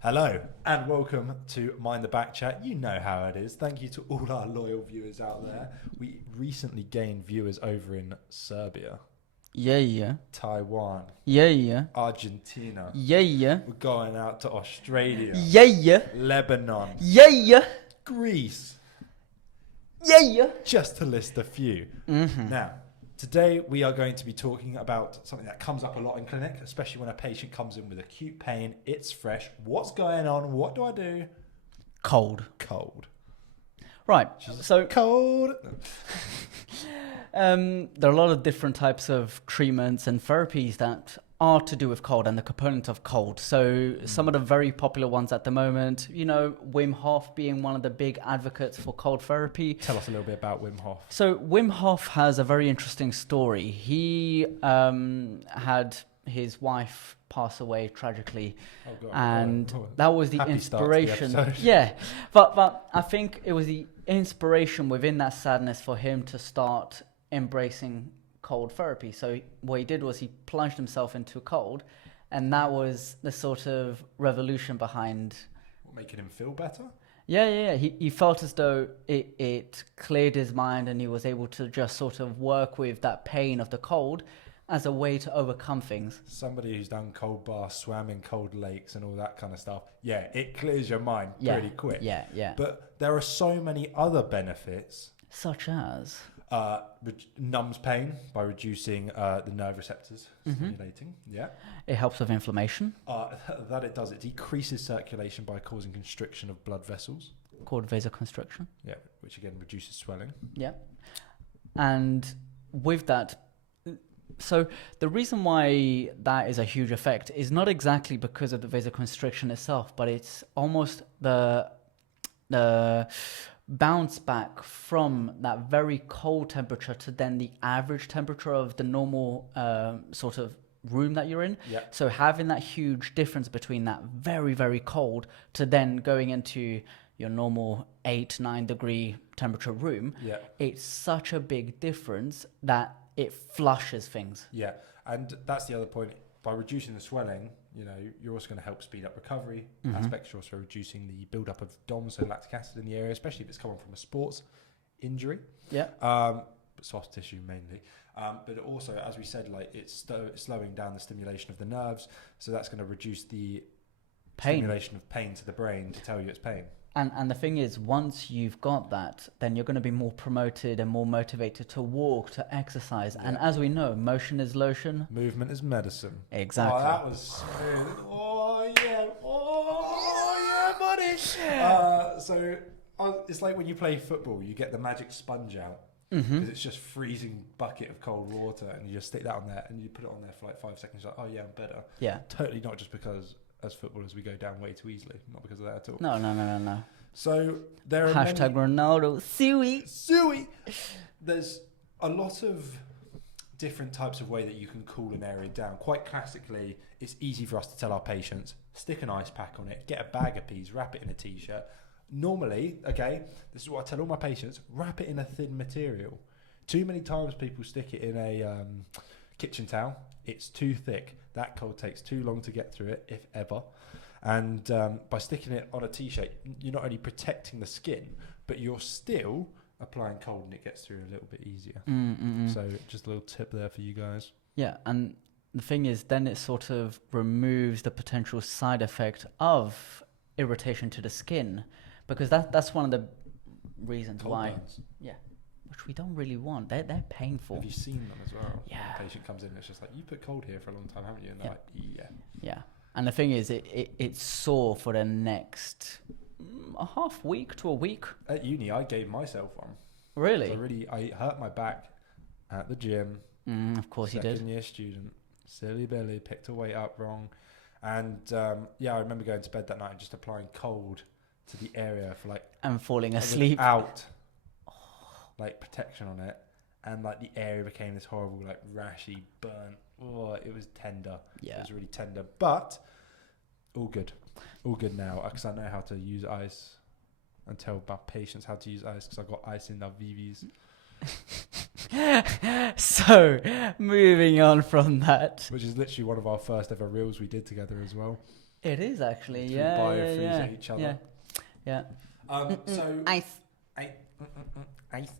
Hello and welcome to Mind the Back Chat. You know how it is. Thank you to all our loyal viewers out there. We recently gained viewers over in Serbia, Yeah. Taiwan, Yeah. Argentina. Yeah. We're going out to Australia, Yeah. Lebanon, Yeah. Greece, Yeah. just to list a few. Mm-hmm. Now, today we are going to be talking about something that comes up a lot in clinic, especially when a patient comes in with acute pain. It's fresh. What's going on? What do I do? Cold. Cold. Right. So Cold. there are a lot of different types of treatments and therapies that are to do with cold and the component of cold. So some of the very popular ones at the moment, Wim Hof being one of the big advocates for cold therapy. Tell us a little bit about Wim Hof. So Wim Hof has a very interesting story. He had his wife pass away tragically, that was the Happy inspiration. start to the Yeah, but I think it was the inspiration within that sadness for him to start embracing cold therapy. So what he did was he plunged himself into cold, and that was the sort of revolution behind Making him feel better? Yeah. He felt as though it cleared his mind, and he was able to just sort of work with that pain of the cold as a way to overcome things. Somebody who's done cold baths, swam in cold lakes and all that kind of stuff. Yeah, it clears your mind pretty quick. Yeah. But there are so many other benefits. Such as? Numbs pain by reducing the nerve receptors, stimulating. Yeah. It helps with inflammation. That it does. It decreases circulation by causing constriction of blood vessels. Called vasoconstriction. Yeah, which again reduces swelling. Yeah. And with that, so the reason why that is a huge effect is not exactly because of the vasoconstriction itself, but it's almost the bounce back from that very cold temperature to then the average temperature of the normal sort of room that you're in. Yeah. So having that huge difference between that very, very cold to then going into your normal 8-9 degree temperature room, it's such a big difference that it flushes things. Yeah, and that's the other point. By reducing the swelling, you're also going to help speed up recovery aspects. You're also reducing the buildup of DOM, so lactic acid in the area, especially if it's coming from a sports injury. Yeah. But soft tissue mainly. But it also, as we said, it's slowing down the stimulation of the nerves, so that's going to reduce the stimulation of pain to the brain to tell you it's pain. And the thing is, once you've got that, then you're going to be more promoted and more motivated to walk, to exercise. Yeah. And as we know, motion is lotion. Movement is medicine. Exactly. Oh, that was smooth. Oh, yeah, buddy. So it's like when you play football, you get the magic sponge out. Because it's just freezing bucket of cold water, and you just stick that on there, and you put it on there for like 5 seconds. You're like, oh, yeah, I'm better. Yeah. Totally not just because... as footballers, we go down way too easily. Not because of that at all. No. So there are Hashtag Ronaldo. Suey. There's a lot of different types of way that you can cool an area down. Quite classically, it's easy for us to tell our patients, stick an ice pack on it, get a bag of peas, wrap it in a t-shirt. Normally, this is what I tell all my patients, wrap it in a thin material. Too many times people stick it in a kitchen towel. It's too thick. That cold takes too long to get through it, if ever. And by sticking it on a t-shirt, you're not only protecting the skin, but you're still applying cold, and it gets through a little bit easier. So just a little tip there for you guys. Yeah, and the thing is, then it sort of removes the potential side effect of irritation to the skin, because that's one of the reasons Cold why. burns. Yeah. Which we don't really want. They're painful. Have you seen them as well? Yeah. The patient comes in and it's just like, you put cold here for a long time, haven't you? And they're like, yeah. Yeah. And the thing is, it's sore for the next a half week to a week. At uni, I gave myself one. Really? So I hurt my back at the gym. Of course you did. Second year student. Silly Billy, picked a weight up wrong. And I remember going to bed that night and just applying cold to the area for and falling asleep. Out. Protection on it, and the area became this horrible rashy burnt. Oh, it was tender. Yeah, it was really tender, but all good now because I know how to use ice and tell my patients how to use ice because I've got ice in their VVs. So moving on from that, which is literally one of our first ever reels we did together as well. It is actually, To yeah, biofreeze each other. Yeah. So Ice. Ice.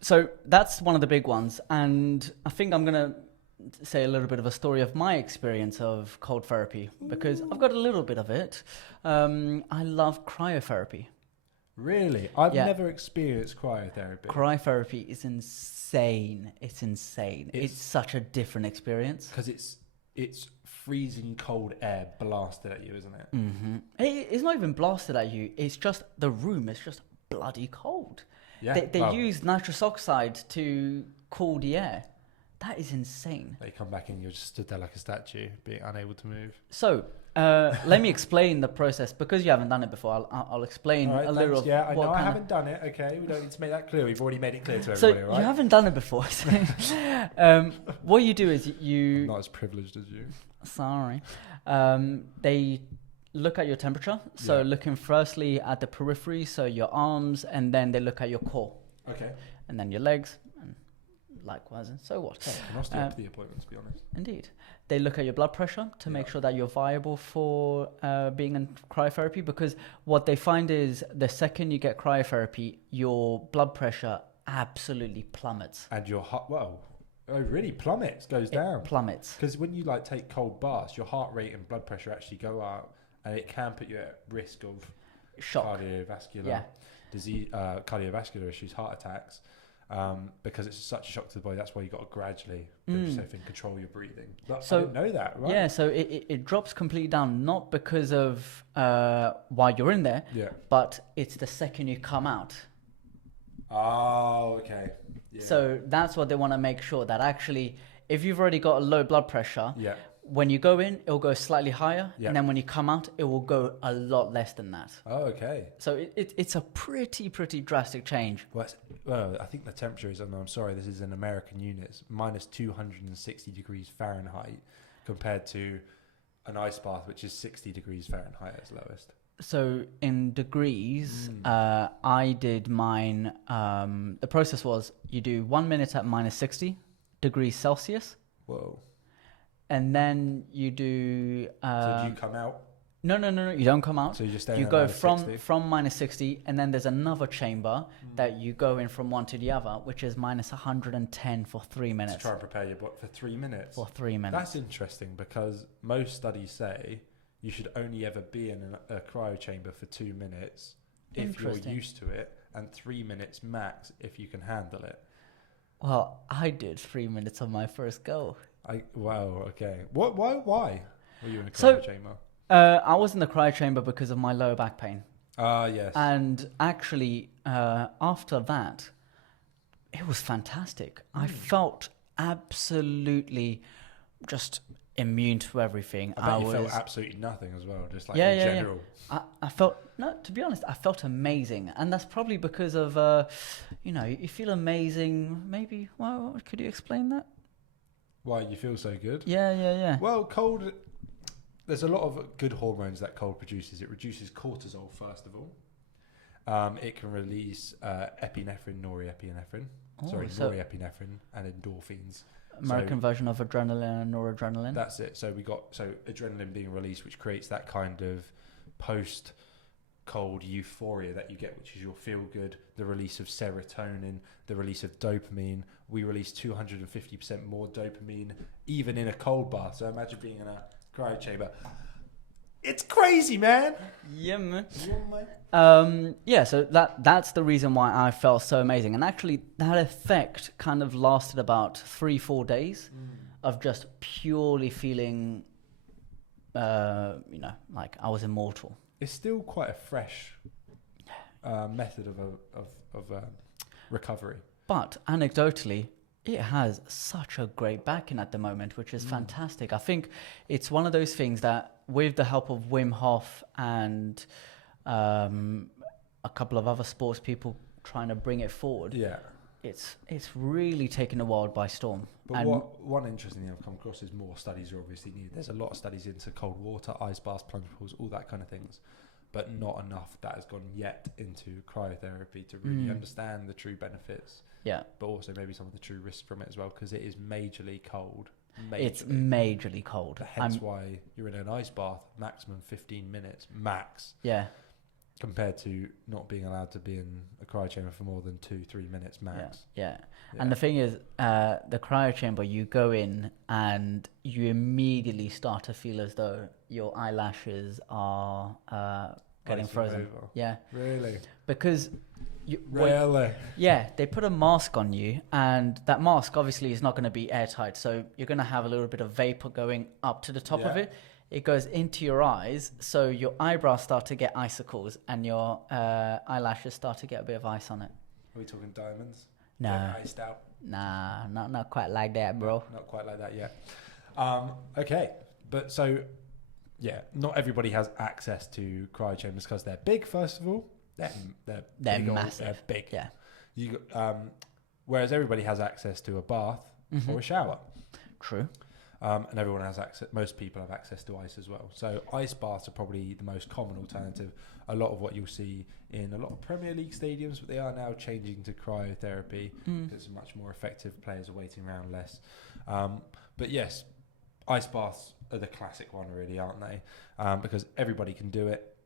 So that's one of the big ones, and I think I'm gonna say a little bit of a story of my experience of cold therapy because I've got a little bit of it. I love cryotherapy. Really? I've Yeah. never experienced cryotherapy. Cryotherapy is insane. It's insane. It's such a different experience. Because it's freezing cold air blasted at you, isn't it? Mm-hmm. It's not even blasted at you. It's just the room is just bloody cold. Yeah. They use nitrous oxide to cool the air. That is insane. They come back and you're just stood there like a statue, being unable to move. So let me explain the process because you haven't done it before. I'll explain All right, a little. thanks. Yeah, I what know I kinda- haven't done it. Okay, we don't need to make that clear. We've already made it clear to So everybody, right? you haven't done it before. What you do is I'm you. not as privileged as you. Sorry. They look at your temperature. So Yeah. looking firstly at the periphery, so your arms, and then they look at your core, Okay. and then your legs, and likewise, and so what. An osteopathy appointment, to be honest. Indeed. They look at your blood pressure to make sure that you're viable for being in cryotherapy, because what they find is the second you get cryotherapy, your blood pressure absolutely plummets. And your heart, really plummets, goes down. It plummets. Because when you like take cold baths, your heart rate and blood pressure actually go up, and it can put you at risk of Shock. cardiovascular disease, cardiovascular issues, heart attacks, because it's such a shock to the body. That's why you got to gradually, control your breathing. But So- I didn't know that, right? Yeah, so it drops completely down, not because of why you're in there, Yeah. but it's the second you come out. Oh, okay. Yeah. So that's what they want to make sure that actually, if you've already got a low blood pressure, Yeah. when you go in, it'll go slightly higher, Yeah. and then when you come out, it will go a lot less than that. Oh, okay. So it's a pretty drastic change. Well, I think the temperature is, and I'm sorry, this is in American units, minus 260 degrees Fahrenheit compared to an ice bath, which is 60 degrees Fahrenheit as lowest. So in degrees, I did mine. The process was you do 1 minute at minus 60 degrees Celsius, Whoa. and then you do. So do you come out? No, you don't come out. So you just stay You at go minus from 60? from minus 60, and then there's another chamber that you go in from one to the other, which is minus 110 for 3 To minutes. try and prepare your body for 3 minutes. For 3 minutes. That's interesting because most studies say you should only ever be in a cryo chamber for 2 minutes if you're Interesting. used to it, and 3 minutes max if you can handle it. Well, I did 3 minutes on my first go. Wow. Okay. Why were you in a cryo So- chamber? I was in the cryo chamber because of my lower back pain. Yes. And actually, after that, it was fantastic. I felt absolutely just immune to everything. I bet you felt absolutely nothing as well, just like Yeah, in yeah, yeah. general. I felt, no, to be honest, I felt amazing. And that's probably because of, you feel amazing. Maybe, well, could you explain that? Why you feel so good? Yeah. Well, cold. There's a lot of good hormones that cold produces. It reduces cortisol first of all. It can release epinephrine, norepinephrine. Norepinephrine and endorphins. American version of adrenaline and noradrenaline. That's it. So we got adrenaline being released, which creates that kind of post cold euphoria that you get, which is your feel good, the release of serotonin, the release of dopamine. We release 250% more dopamine even in a cold bath. So imagine being in a cryo chamber. It's crazy, man. Yeah, man. Yeah, man. So that's the reason why I felt so amazing. And actually that effect kind of lasted about 3-4 days of just purely feeling like I was immortal. It's still quite a fresh method of recovery. But anecdotally, it has such a great backing at the moment, which is fantastic. I think it's one of those things that with the help of Wim Hof and a couple of other sports people trying to bring it forward, it's really taken the world by storm. But one interesting thing I've come across is more studies are obviously needed. There's a lot of studies into cold water, ice baths, plunge pools, all that kind of things, but not enough that has gone yet into cryotherapy to really understand the true benefits. Yeah. But also maybe some of the true risks from it as well, because it is majorly cold. It's majorly cold. Hence why you're in an ice bath, maximum 15 minutes, max. Yeah. Compared to not being allowed to be in a cryo chamber for more than 2-3 minutes max. Yeah. And the thing is, the cryo chamber, you go in and you immediately start to feel as though your eyelashes are getting frozen. Over. Yeah. Really? Because they put a mask on you, and that mask obviously is not going to be airtight, so you're going to have a little bit of vapor going up to the top of it. It goes into your eyes, so your eyebrows start to get icicles and your eyelashes start to get a bit of ice on it. Are we talking diamonds? No. Getting iced out? Nah, not quite like that, bro. Not quite like that yet. Okay, but so, not everybody has access to cryo chambers because they're big, first of all. They're big massive. They're big. Yeah. Whereas everybody has access to a bath or a shower. True. And everyone has access. Most people have access to ice as well. So ice baths are probably the most common alternative. A lot of what you'll see in a lot of Premier League stadiums, but they are now changing to cryotherapy because it's much more effective. Players are waiting around less. But yes, ice baths are the classic one, really, aren't they? Because everybody can do it.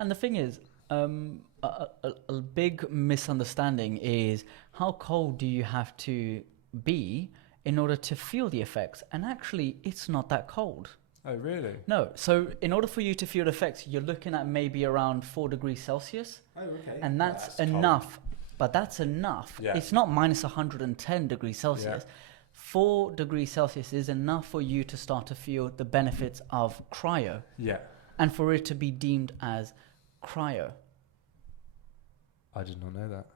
And the thing is, a big misunderstanding is how cold do you have to be in order to feel the effects? And actually, it's not that cold. Oh, really? No. So in order for you to feel the effects, you're looking at maybe around 4 degrees Celsius. Oh, okay. And that's enough. Cold. But that's enough. Yeah. It's not minus 110 degrees Celsius. Yeah. 4 degrees Celsius is enough for you to start to feel the benefits of cryo. Yeah. And for it to be deemed as cryo. I did not know that.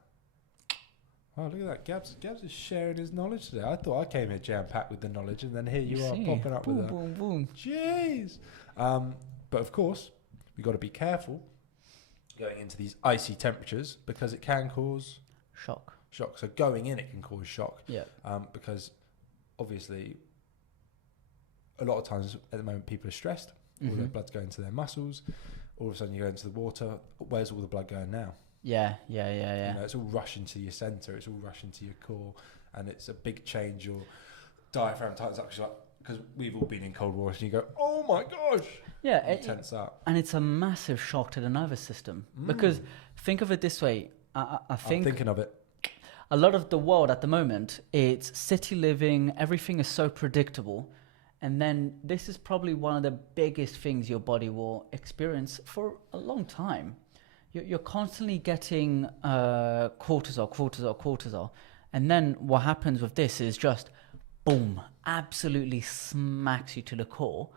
Oh, look at that. Gabs is sharing his knowledge today. I thought I came here jam-packed with the knowledge, and then here you are popping up with that. Boom, boom. Jeez. But of course, we've got to be careful going into these icy temperatures because it can cause... Shock. So going in, it can cause shock. Yeah. Because obviously, a lot of times at the moment, people are stressed. All their blood's going to their muscles. All of a sudden, you go into the water. Where's all the blood going now? Yeah. You know, it's all rushing to your centre. It's all rushing to your core, and it's a big change. Your diaphragm tightens up because we've all been in cold water, and you go, "Oh my gosh!" Yeah, it tense up, and it's a massive shock to the nervous system. Because think of it this way: I think I'm thinking of it. A lot of the world at the moment, it's city living. Everything is so predictable, and then this is probably one of the biggest things your body will experience for a long time. You're constantly getting cortisol. And then what happens with this is just, boom, absolutely smacks you to the core.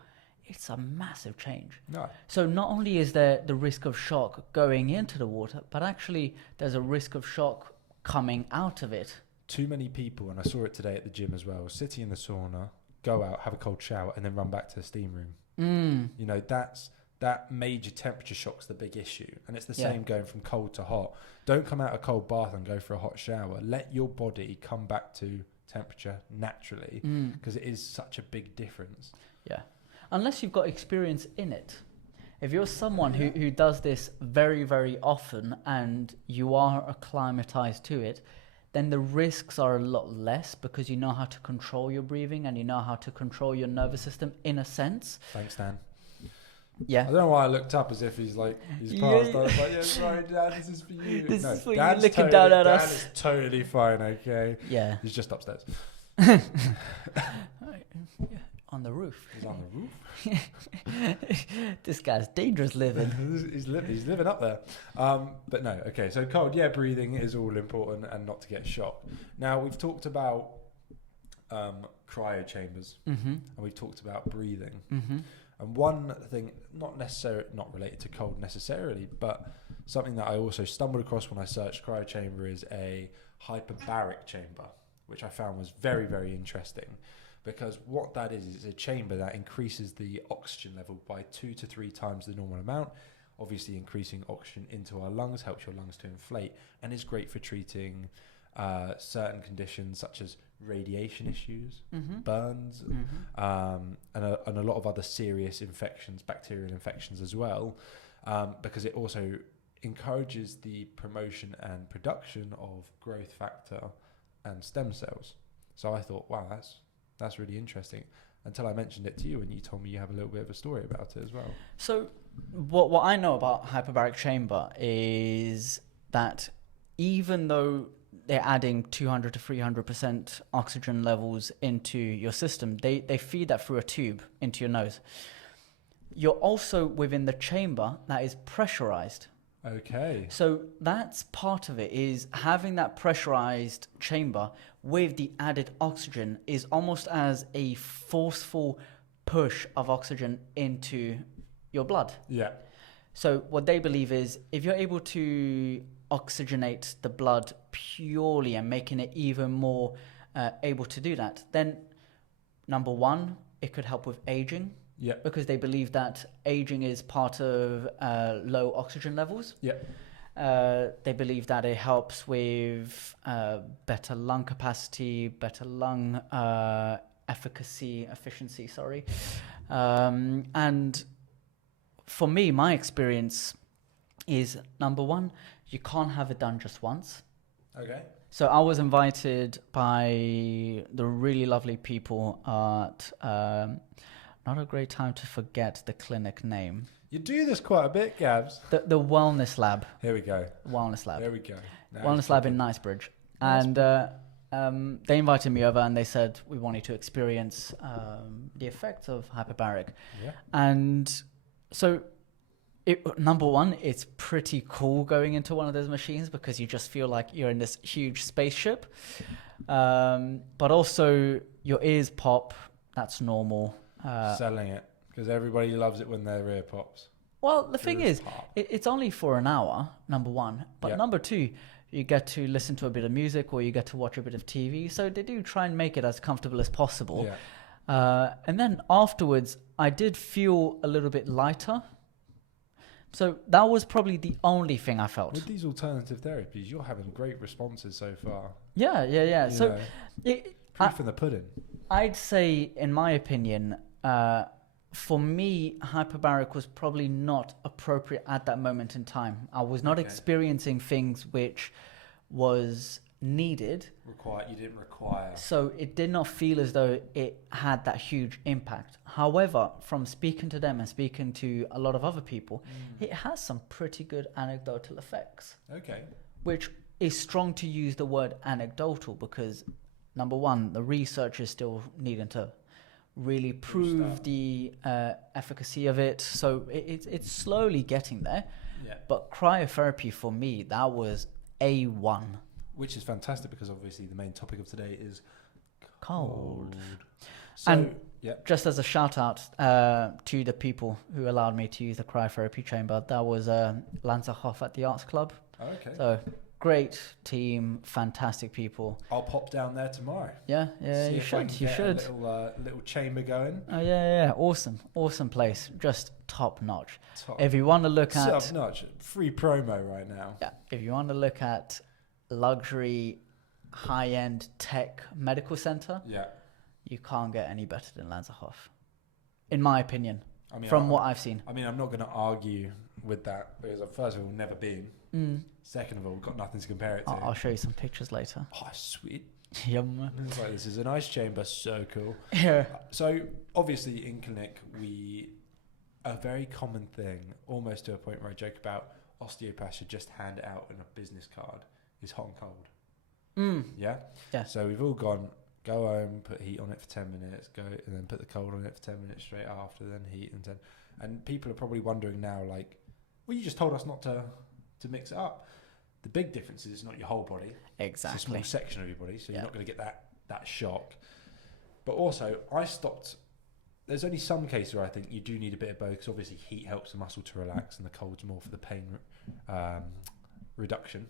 It's a massive change. No. So not only is there the risk of shock going into the water, but actually there's a risk of shock coming out of it. Too many people, and I saw it today at the gym as well, sitting in the sauna, go out, have a cold shower, and then run back to the steam room. You know, that major temperature shock's the big issue, and it's the same going from cold to hot. Don't come out of a cold bath and go for a hot shower. Let your body come back to temperature naturally, because it is such a big difference. Yeah, unless you've got experience in it. If you're someone who does this very, very often and you are acclimatized to it, then the risks are a lot less because you know how to control your breathing and you know how to control your nervous system in a sense. Thanks, Dan. Yeah. I don't know why I looked up as if he's passed. I was like, sorry, Dad, this is for you. This is for you looking down at us. Dad is totally fine, okay? Yeah. He's just upstairs. On the roof. He's on the roof? This guy's dangerous living. he's living up there. But no, okay, so cold, breathing is all important and not to get shocked. Now, we've talked about cryo chambers and we've talked about breathing. And one thing, not related to cold necessarily, but something that I also stumbled across when I searched cryo chamber is a hyperbaric chamber, which I found was very, very interesting. Because what that is a chamber that increases the oxygen level by 2 to 3 times the normal amount. Obviously, increasing oxygen into our lungs helps your lungs to inflate and is great for treating certain conditions such as radiation issues, burns, and a lot of other serious infections, bacterial infections as well, because it also encourages the promotion and production of growth factor and stem cells. So I thought, wow, that's That's really interesting. Until I mentioned it to you and you told me you have a little bit of a story about it as well. So what I know about hyperbaric chamber is that even though they're adding 200 to 300% oxygen levels into your system, they feed that through a tube into your nose. You're also within the chamber that is pressurized. Okay. So that's part of it, is having that pressurized chamber with the added oxygen is almost as a forceful push of oxygen into your blood. Yeah. So what they believe is if you're able to oxygenate the blood purely and making it even more able to do that, then number one, it could help with aging. Yeah. Because they believe that aging is part of low oxygen levels. Yeah. They believe that it helps with better lung capacity, better lung efficiency, sorry. And for me, my experience is, number one, you can't have it done just once. Okay. So I was invited by the really lovely people at... not a great time to forget the clinic name. You do this quite a bit, Gabs. The Wellness Lab. Here we go. Wellness Lab. There we go. Now Wellness Lab in Knightsbridge. And they invited me over and they said, we want you to experience the effects of hyperbaric. Yeah. And so, number one, it's pretty cool going into one of those machines because you just feel like you're in this huge spaceship. But also, your ears pop. That's normal. Selling it because everybody loves it when their ear pops. Well, the thing is, it's only for an hour, number one. But number two, you get to listen to a bit of music or you get to watch a bit of TV. So they do try and make it as comfortable as possible. Yeah. And then afterwards, I did feel a little bit lighter. So that was probably the only thing I felt. With these alternative therapies, you're having great responses so far. Yeah. So proof in the pudding. I'd say, in my opinion, for me, hyperbaric was probably not appropriate at that moment in time. I was not experiencing things which was needed. You didn't require. So it did not feel as though it had that huge impact. However, from speaking to them and speaking to a lot of other people, it has some pretty good anecdotal effects. Okay. Which is strong to use the word anecdotal because, number one, the research is still needing to really prove the efficacy of it. So it's slowly getting there. Yeah. But cryotherapy for me, that was A1. Which is fantastic because obviously the main topic of today is cold. So, and just as a shout out to the people who allowed me to use the cryotherapy chamber, that was Lanzerhof at the Arts Club. Oh, okay. So great team, fantastic people. I'll pop down there tomorrow. Yeah, you should. You should. A little chamber going. Oh yeah. Awesome place. Just top notch. If you want to look at top notch, free promo right now. Yeah. If you want to look at luxury, high-end tech medical center, you can't get any better than Lanzerhof, in my opinion. I mean, from what I've seen. I mean, I'm not going to argue with that because first of all, never been. Second of all, got nothing to compare it to. I'll show you some pictures later. Oh, sweet. Yum. It's like, this is an ice chamber, so cool. Yeah. So obviously in clinic, a very common thing, almost to a point where I joke about, osteopaths should just hand it out in a business card, is hot and cold. Yeah? Yeah. So we've all go home, put heat on it for 10 minutes, and then put the cold on it for 10 minutes straight after, then heat and 10. And people are probably wondering now, like, well, you just told us not to mix it up. The big difference is it's not your whole body. Exactly. It's a small section of your body, so you're not going to get that shock. But also, I stopped. There's only some cases where I think you do need a bit of both, because obviously heat helps the muscle to relax, and the cold's more for the pain reduction.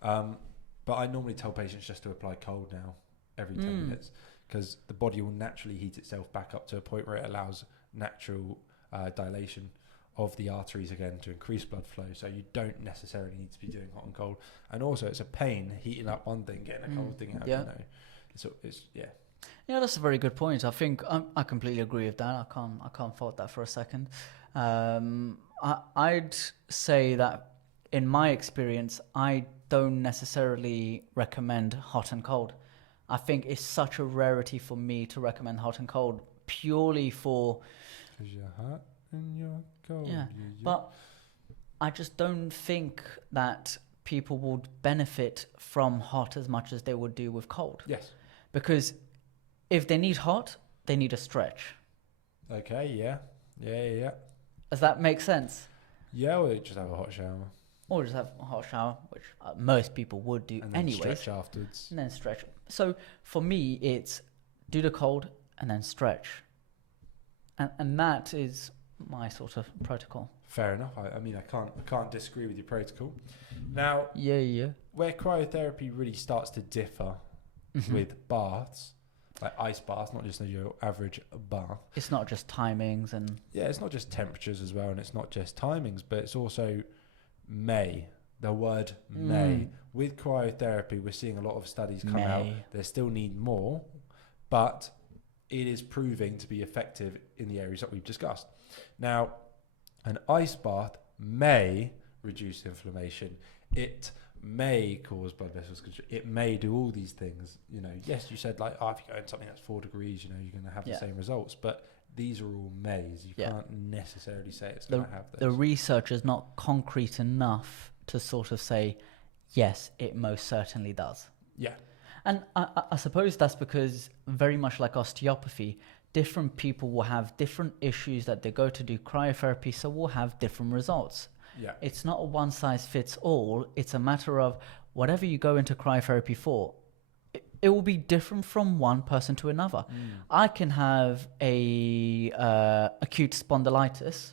But I normally tell patients just to apply cold now every 10 minutes, because the body will naturally heat itself back up to a point where it allows natural dilation of the arteries again to increase blood flow. So you don't necessarily need to be doing hot and cold. And also, it's a pain heating up one thing, getting a cold thing out. Yeah. You know, it's Yeah, that's a very good point. I think I completely agree with that. I can't fault that for a second. I'd say that in my experience, I don't necessarily recommend hot and cold. I think it's such a rarity for me to recommend hot and cold purely for... Because you're hot and you're cold. Yeah, but I just don't think that people would benefit from hot as much as they would do with cold. Yes. Because if they need hot, they need a stretch. Okay, yeah. Yeah. Does that make sense? Yeah, or just have a hot shower. Or just have a hot shower, which most people would do And then anyways. stretch afterwards. And then stretch. So for me, it's do the cold and then stretch. And that is my sort of protocol. Fair enough. I mean, I can't disagree with your protocol. Now, Yeah. where cryotherapy really starts to differ with baths, like ice baths, not just your average bath. It's not just timings and... Yeah, it's not just temperatures as well, and it's not just timings, but it's also the word may. With cryotherapy, we're seeing a lot of studies come out. They still need more, but it is proving to be effective in the areas that we've discussed. Now, an ice bath may reduce inflammation. It may cause blood vessels. It may do all these things. You know, yes, you said like, if you go in something that's 4 degrees, you know, you're going to have the same results. But these are all mays. You can't necessarily say it's going to have this. The research is not concrete enough to sort of say, yes, it most certainly does. Yeah. And I suppose that's because very much like osteopathy, different people will have different issues that they go to do cryotherapy, so we'll have different results. Yeah. It's not a one size fits all. It's a matter of whatever you go into cryotherapy for, it will be different from one person to another. I can have a acute spondylitis.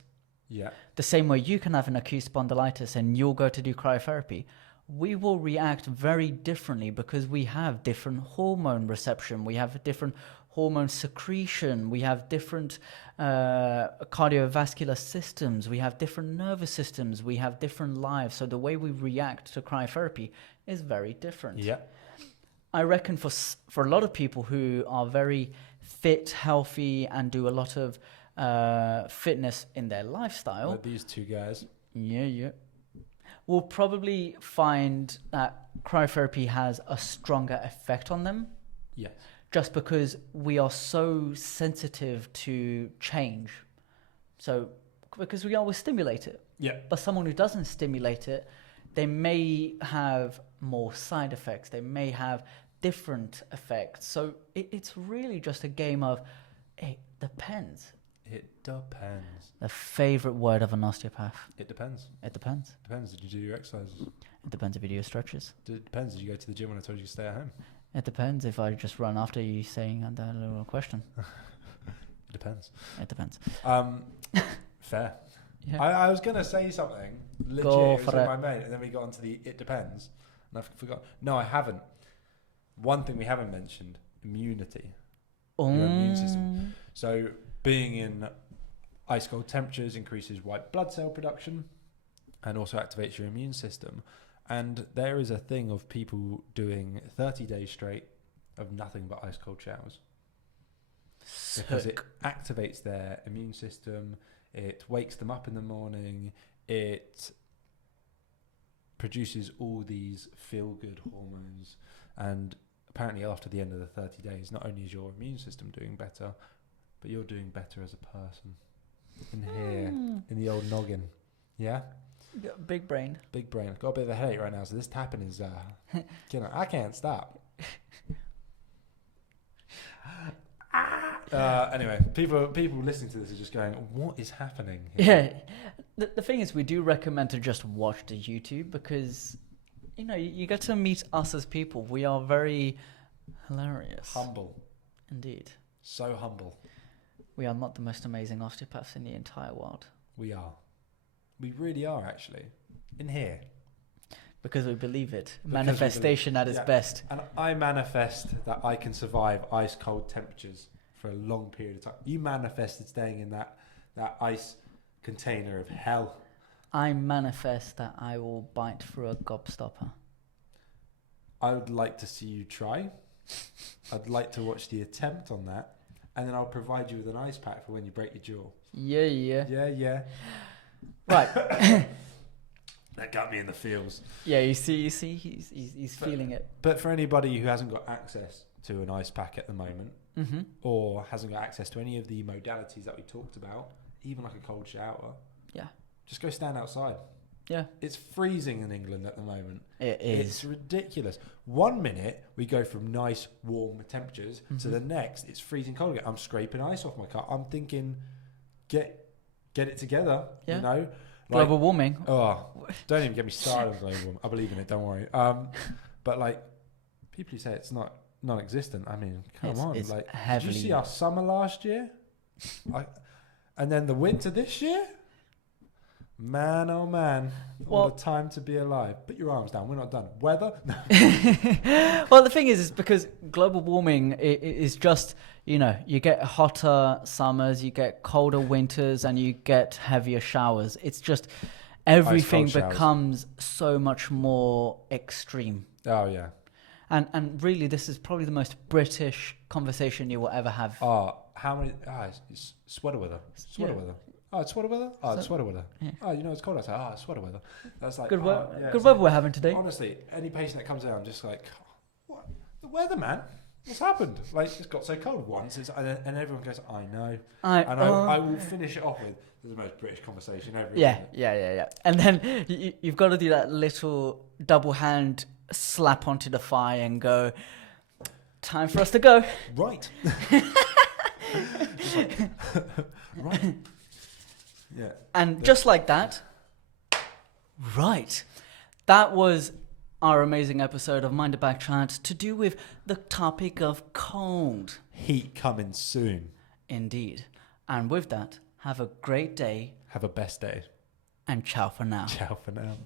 Yeah. The same way you can have an acute spondylitis and you'll go to do cryotherapy. We will react very differently because we have different hormone reception. We have a different hormone secretion. We have different cardiovascular systems. We have different nervous systems. We have different lives. So the way we react to cryotherapy is very different. Yeah. I reckon for a lot of people who are very fit, healthy, and do a lot of fitness in their lifestyle. Like these two guys. Yeah. Will probably find that cryotherapy has a stronger effect on them. Yes. Just because we are so sensitive to change. So, because we always stimulate it. Yeah. But someone who doesn't stimulate it, they may have more side effects. They may have different effects. So it's really just a game of, it depends. It depends. The favorite word of an osteopath. It depends. It depends. Depends. Did you do your exercises? It depends if you do your stretches. It depends. Did you go to the gym when I told you to stay at home? It depends if I just run after you saying that little question. It depends. It depends. Fair. Yeah. I was going to say something legit. Go It was for in it. my mate, and then we got onto the it depends, and I forgot. No, I haven't. One thing we haven't mentioned: immunity. Your immune system. So being in ice cold temperatures increases white blood cell production, and also activates your immune system. And there is a thing of people doing 30 days straight of nothing but ice cold showers. Because it activates their immune system, it wakes them up in the morning, it produces all these feel-good hormones, and apparently after the end of the 30 days, not only is your immune system doing better, but you're doing better as a person. In here, in the old noggin. Yeah? Big brain. Big brain. I've got a bit of a headache right now, so this tapping is, I can't stop. Anyway, people listening to this are just going, what is happening here? Yeah. The thing is, we do recommend to just watch the YouTube because, you know, you get to meet us as people. We are very hilarious. Humble. Indeed. So humble. We are not the most amazing osteopaths in the entire world. We are. We really are, actually. In here. Because we believe it. Because Manifestation at its best. And I manifest that I can survive ice cold temperatures for a long period of time. You manifested staying in that ice container of hell. I manifest that I will bite through a gobstopper. I would like to see you try. I'd like to watch the attempt on that. And then I'll provide you with an ice pack for when you break your jaw. Yeah. Yeah. Right. That got me in the feels. Yeah, you see, he's feeling it. But for anybody who hasn't got access to an ice pack at the moment, or hasn't got access to any of the modalities that we talked about, even like a cold shower, just go stand outside. Yeah. It's freezing in England at the moment. It is. It's ridiculous. 1 minute we go from nice warm temperatures to the next it's freezing cold again. I'm scraping ice off my car. I'm thinking, get it together. Yeah. You know, Global warming. Oh, don't even get me started on global warming. I believe in it. Don't worry. But like people who say it's not non-existent. I mean, come on. It's like, heavily... did you see our summer last year? And then the winter this year? Man, oh man, what a time to be alive. Put your arms down, we're not done. Weather? Well, the thing is because global warming is just, you know, you get hotter summers, you get colder winters, and you get heavier showers. It's just everything becomes so much more extreme. Oh, yeah. And really, this is probably the most British conversation you will ever have. How many? It's sweater weather. Sweater weather. Oh, it's sweater weather? Oh, it's sweater weather. Yeah. Oh, you know, it's cold outside. Oh, it's sweater weather. That's like... Good weather we're having today. Honestly, any patient that comes in, I'm just like, what? The weather, man? What's happened? Like, it's got so cold once. And everyone goes, I know. I will finish it off with, this is the most British conversation ever. Yeah. And then you've got to do that little double hand slap onto the thigh and go, time for us to go. Right. Right. Yeah. And just like that, right. That was our amazing episode of Mind the Back Chat to do with the topic of cold. Heat coming soon. Indeed. And with that, have a great day. Have a best day. And ciao for now. Ciao for now.